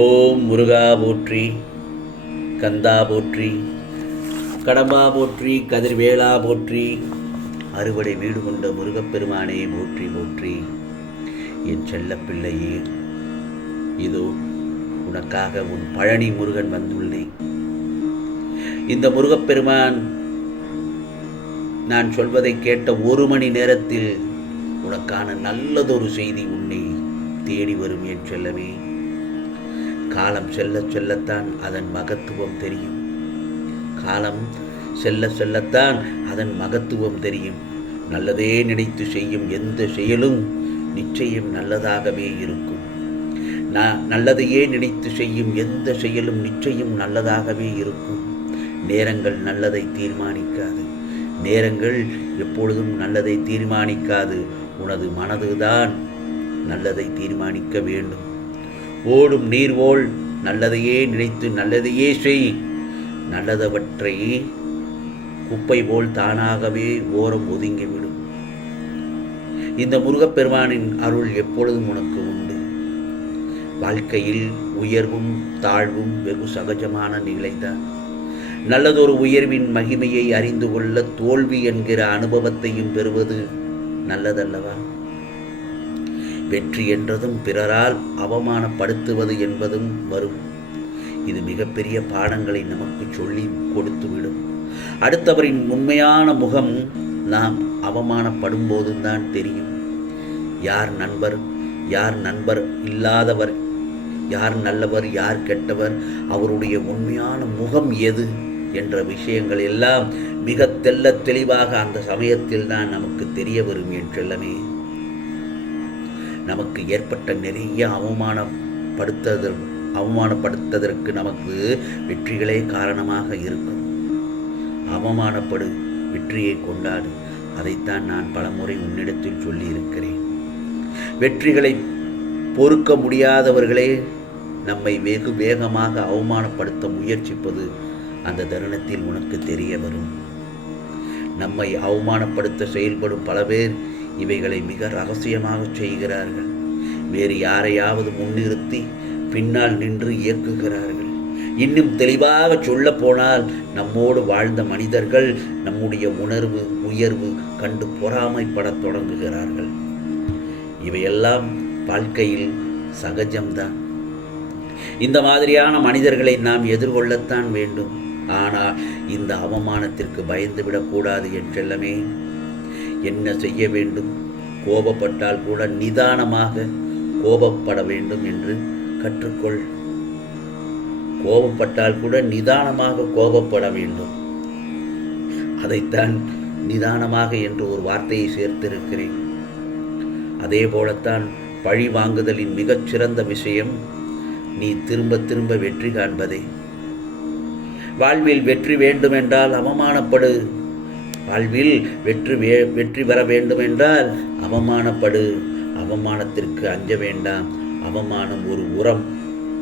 ஓம் முருகா போற்றி, கந்தா போற்றி, கடம்பா போற்றி, கதிர்வேளா போற்றி, அறுவடை வீடு கொண்ட முருகப்பெருமானே போற்றி போற்றி. என் செல்லப்பிள்ளையே, இதோ உனக்காக உன் பழனி முருகன் வந்துள்ளேன். இந்த முருகப்பெருமான் நான் சொல்வதை கேட்ட 1 மணி நேரத்தில் உனக்கான நல்லதொரு செய்தி உன்னை தேடி வரும் என் செல்லமே. காலம் செல்ல செல்லத்தான் அதன் மகத்துவம் தெரியும். காலம் செல்ல செல்லத்தான் அதன் மகத்துவம் தெரியும். நல்லதே நினைத்து செய்யும் எந்த செயலும் நிச்சயம் நல்லதாகவே இருக்கும். நல்லதையே நினைத்து செய்யும் எந்த செயலும் நிச்சயம் நல்லதாகவே இருக்கும். நேரங்கள் நல்லதை தீர்மானிக்காது. நேரங்கள் எப்பொழுதும் நல்லதை தீர்மானிக்காது. உனது மனதுதான் நல்லதை தீர்மானிக்க வேண்டும். ஓடும் நீர் போல் நல்லதையே நினைத்து நல்லதையே செய். நல்லதவற்றை குப்பை போல் தானாகவே ஓரம் ஒதுங்கிவிடும். இந்த முருகப்பெருமானின் அருள் எப்பொழுதும் உனக்கு உண்டு. வாழ்க்கையில் உயர்வும் தாழ்வும் வெகு சகஜமான நிலைதான். நல்லதொரு உயர்வின் மகிமையை அறிந்து கொள்ள தோல்வி என்கிற அனுபவத்தையும் பெறுவது நல்லதல்லவா? வெற்றி என்றதும் பிறரால் அவமானப்படுத்துவது என்பதும் வரும். இது மிகப்பெரிய பாடங்களை நமக்கு சொல்லி கொடுத்துவிடும். அடுத்தவரின் உண்மையான முகம் நாம் அவமானப்படும் போதுதான் தெரியும். யார் நண்பர், யார் நண்பர் இல்லாதவர், யார் நல்லவர், யார் கெட்டவர், அவருடைய உண்மையான முகம் எது என்ற விஷயங்கள் எல்லாம் மிக தெளிவாக அந்த சமயத்தில் தான் நமக்கு தெரிய வரும் என் செல்லமே. நமக்கு ஏற்பட்ட நிறைய அவமானப்படுத்ததற்கு நமக்கு வெற்றிகளே காரணமாக இருக்கும். அவமானப்படு, வெற்றியை கொண்டாடு. அதைத்தான் நான் பலமுறை உன்னிடத்தில் சொல்லி இருக்கிறேன். வெற்றிகளை பொறுக்க முடியாதவர்களே நம்மை வெகு வேகமாக அவமானப்படுத்த முயற்சிப்பது அந்த தருணத்தில் உனக்கு தெரிய வரும். நம்மை அவமானப்படுத்த செயல்படும் பல பேர் இவைகளை மிக ரகசியமாக செய்கிறார்கள். வேறு யாரையாவது முன்னிறுத்தி பின்னால் நின்று இயக்குகிறார்கள். இன்னும் தெளிவாக சொல்ல போனால் நம்மோடு வாழ்ந்த மனிதர்கள் நம்முடைய உயர்வு கண்டு பொறாமைப்படத் தொடங்குகிறார்கள். இவையெல்லாம் வாழ்க்கையில் சகஜம்தான். இந்த மாதிரியான மனிதர்களை நாம் எதிர்கொள்ளத்தான் வேண்டும். ஆனால் இந்த அவமானத்திற்கு பயந்துவிடக்கூடாது என் செல்லமே. என்ன செய்ய வேண்டும்? கோபப்பட்டால் கூட நிதானமாக கோபப்பட வேண்டும் என்று கற்றுக்கொள். கோபப்பட்டால் கூட நிதானமாக கோபப்பட வேண்டும். அதைத்தான் நிதானமாக என்று ஒரு வார்த்தையை சேர்த்திருக்கிறேன். அதே போலத்தான் பழி வாங்குதலின் மிகச்சிறந்த விஷயம் நீ திரும்ப திரும்ப வெற்றி காண்பதே. வாழ்வில் வெற்றி வேண்டுமென்றால் அவமானப்படு. வாழ்வில் வெற்றி பெற வேண்டுமென்றால் அவமானப்படு. அவமானத்திற்கு அஞ்ச வேண்டாம். அவமானம் ஒரு உரம்,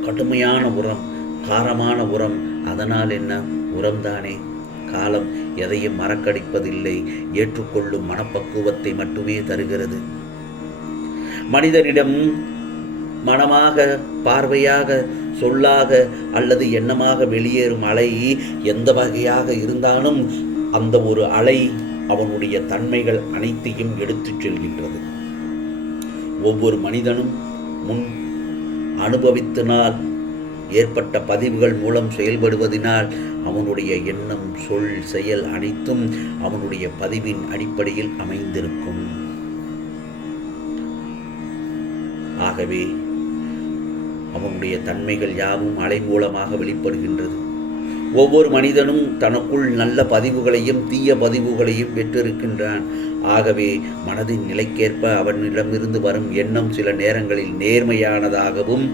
கடுமையான உரம், காரமான உரம். அதனால் என்ன? உரம்தானே. காலம் எதையும் மறக்கடிப்பதில்லை. ஏற்றுக்கொள்ளும் மனப்பக்குவத்தை மட்டுமே தருகிறது. மனிதனிடம் மனமாக, பார்வையாக, சொல்லாக அல்லது எண்ணமாக வெளியேறும் அலை எந்த வகையாக இருந்தாலும் அந்த ஒரு அலை அவனுடைய தன்மைகள் அனைத்தையும் எடுத்துச் செல்கின்றது. ஒவ்வொரு மனிதனும் முன் அனுபவித்தினால் ஏற்பட்ட பதிவுகள் மூலம் செயல்படுவதனால் அவனுடைய எண்ணம், சொல், செயல் அனைத்தும் அவனுடைய பதிவின் அடிப்படையில் அமைந்திருக்கும். ஆகவே அவனுடைய தன்மைகள் யாவும் அலை மூலமாக வெளிப்படுகின்றது. ஒவ்வொரு மனிதனும் தனக்குள் நல்ல பதிவுகளையும் தீய பதிவுகளையும் பெற்றிருக்கின்றான். ஆகவே மனதின் நிலைக்கேற்ப அவனிடமிருந்து வரும் எண்ணம் சில நேரங்களில் நேர்மையானதாகவும்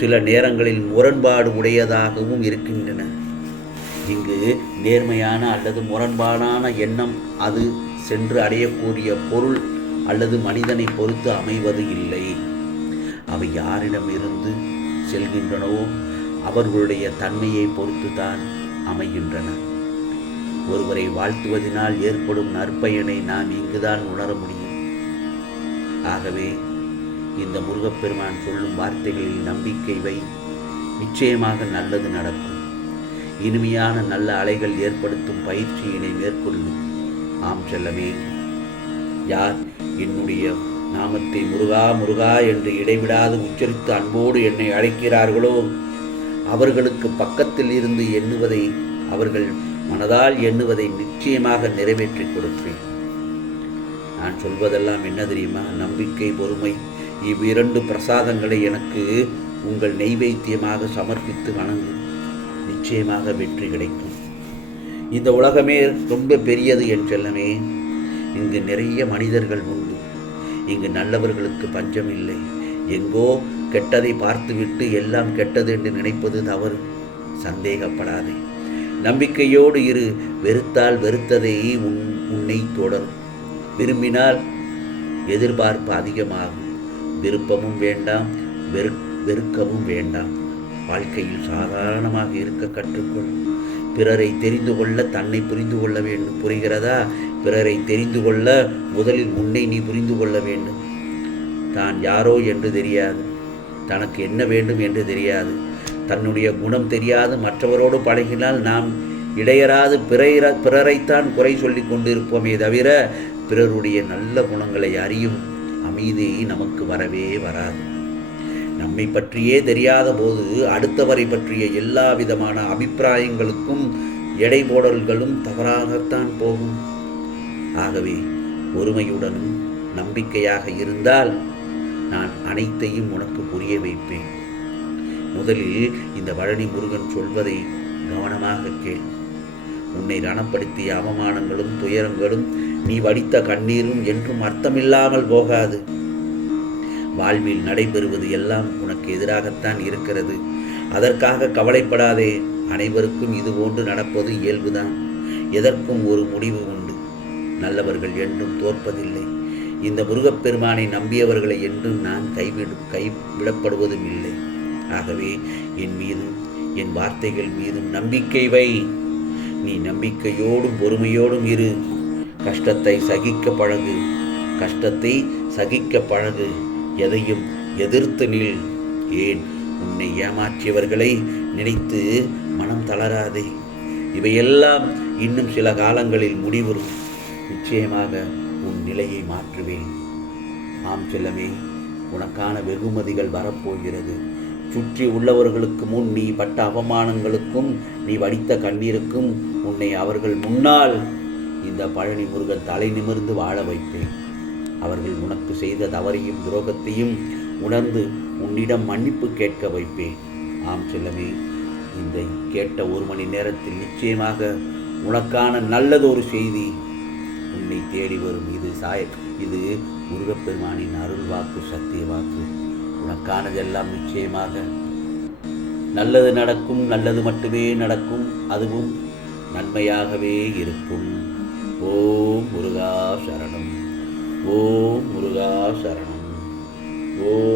சில நேரங்களில் முரண்பாடு உடையதாகவும் இருக்கின்றன. இங்கு நேர்மையான அல்லது முரண்பாடான எண்ணம் அது சென்று அடையக்கூடிய பொருள் அல்லது மனிதனை பொறுத்து அமைவது இல்லை. அவை யாரிடமிருந்து செல்கின்றனவோ அவர்களுடைய தன்மையை பொறுத்து தான் அமைகின்றன. ஒருவரை வாழ்த்துவதனால் ஏற்படும் நற்பயனை நாம் இங்குதான் உணர முடியும். ஆகவே இந்த முருகப்பெருமான் சொல்லும் வார்த்தைகளில் நம்பிக்கை வை. நிச்சயமாக நல்லது நடக்கும். இனிமையான நல்ல அலைகள் ஏற்படுத்தும் பயிற்சியினை மேற்கொள்ளும். ஆம் செல்லமே, யார் என்னுடைய நாமத்தை முருகா முருகா என்று இடைவிடாது உச்சரித்து அன்போடு என்னை அழைக்கிறார்களோ அவர்களுக்கு பக்கத்தில் இருந்து எண்ணுவதை, அவர்கள் மனதால் எண்ணுவதை நிச்சயமாக நிறைவேற்றி கொடுப்பேன். நான் சொல்வதெல்லாம் என்ன தெரியுமா? நம்பிக்கை, பொறுமை இவ்விரண்டு பிரசாதங்களை எனக்கு உங்கள் நெய்வேத்தியமாக சமர்ப்பித்து வணங்கு. நிச்சயமாக வெற்றி கிடைக்கும். இந்த உலகமே ரொம்ப பெரியது என் செல்லமே. இங்கு நிறைய மனிதர்கள் உண்டு. இங்கு நல்லவர்களுக்கு பஞ்சம் இல்லை. எங்கோ கெட்டதை பார்த்துவிட்டு எல்லாம் கெட்டது என்று நினைப்பது தவறு. சந்தேகப்படாதே. நம்பிக்கையோடு இரு. வெறுத்தால் வெறுத்ததை உன்னை தொடரும். விரும்பினால் எதிர்பார்ப்பு அதிகமாகும். விருப்பமும் வேண்டாம், வெறுக்கவும் வேண்டாம். வாழ்க்கையில் சாதாரணமாக இருக்க கற்றுக்கொள். பிறரை தெரிந்து கொள்ள தன்னை புரிந்து கொள்ள வேண்டும். புரிகிறதா? பிறரை தெரிந்து கொள்ள முதலில் உன்னை நீ புரிந்து கொள்ள வேண்டும். தான் யாரோ என்று தெரியாது, தனக்கு என்ன வேண்டும் என்று தெரியாது, தன்னுடைய குணம் தெரியாது மற்றவரோடு பழகினால் நாம் இடையராது பிறரைத்தான் குறை சொல்லி கொண்டிருப்போமே தவிர பிறருடைய நல்ல குணங்களை அறியும் அமைதி நமக்கு வரவே வராது. நம்மை பற்றியே தெரியாத போது அடுத்தவரை பற்றிய எல்லா விதமான அபிப்பிராயங்களுக்கும் எடை போடல்களும் தவறாகத்தான் போகும். ஆகவே பொறுமையுடனும் நம்பிக்கையாக இருந்தால் நான் அனைத்தையும் உனக்கு புரிய வைப்பேன். முதலில் இந்த பழனி முருகன் சொல்வதை கவனமாக கேள். உன்னை ரணப்படுத்திய அவமானங்களும் துயரங்களும் நீ வடித்த கண்ணீரும் என்றும் அர்த்தமில்லாமல் போகாது. வாழ்வில் நடைபெறுவது எல்லாம் உனக்கு எதிராகத்தான் இருக்கிறது. அதற்காக கவலைப்படாதே. அனைவருக்கும் இதுபோன்று நடப்பது இயல்புதான். எதற்கும் ஒரு முடிவு உண்டு. நல்லவர்கள் என்றும் தோற்பதில்லை. இந்த முருகப்பெருமானை நம்பியவர்களை என்றும் நான் கைவிடப்படுவதும் இல்லை. ஆகவே என் மீதும் என் வார்த்தைகள் மீதும் நம்பிக்கை வை. நீ நம்பிக்கையோடும் பொறுமையோடும் இரு. கஷ்டத்தை சகிக்க பழகு. கஷ்டத்தை சகிக்க பழகு. எதையும் எதிர்த்து நில். ஏன் உன்னை ஏமாற்றியவர்களை நினைத்து மனம் தளராதே. இவையெல்லாம் இன்னும் சில காலங்களில் முடிவரும். நிச்சயமாக உன் நிலையை மாற்றுவேன். ஆம் செல்லமே, உனக்கான வெகுமதிகள் வரப்போகிறது. சுற்றி உள்ளவர்களுக்கு முன் நீ பட்ட அவமானங்களுக்கும் நீ வடித்த கண்ணீருக்கும் உன்னை அவர்கள் முன்னால் இந்த பழனி முருகன் தலை நிமிர்ந்து வாழ வைப்பேன். அவர்கள் உனக்கு செய்த தவறையும் துரோகத்தையும் உணர்ந்து உன்னிடம் மன்னிப்பு கேட்க வைப்பேன். ஆம் செல்லமே, இந்த கேட்ட 1 மணி நேரத்தில் நிச்சயமாக உனக்கான நல்லதொரு செய்தி உன்னை தேடி வரும். இது முருகப்பெருமானின் அருள் வாக்கு, சத்திய வாக்கு. உனக்கானதெல்லாம் நிச்சயமாக நல்லது நடக்கும். நல்லது மட்டுமே நடக்கும். அதுவும் நன்மையாகவே இருக்கும். ஓம் முருகா சரணம். ஓம் முருகா சரணம். ஓம்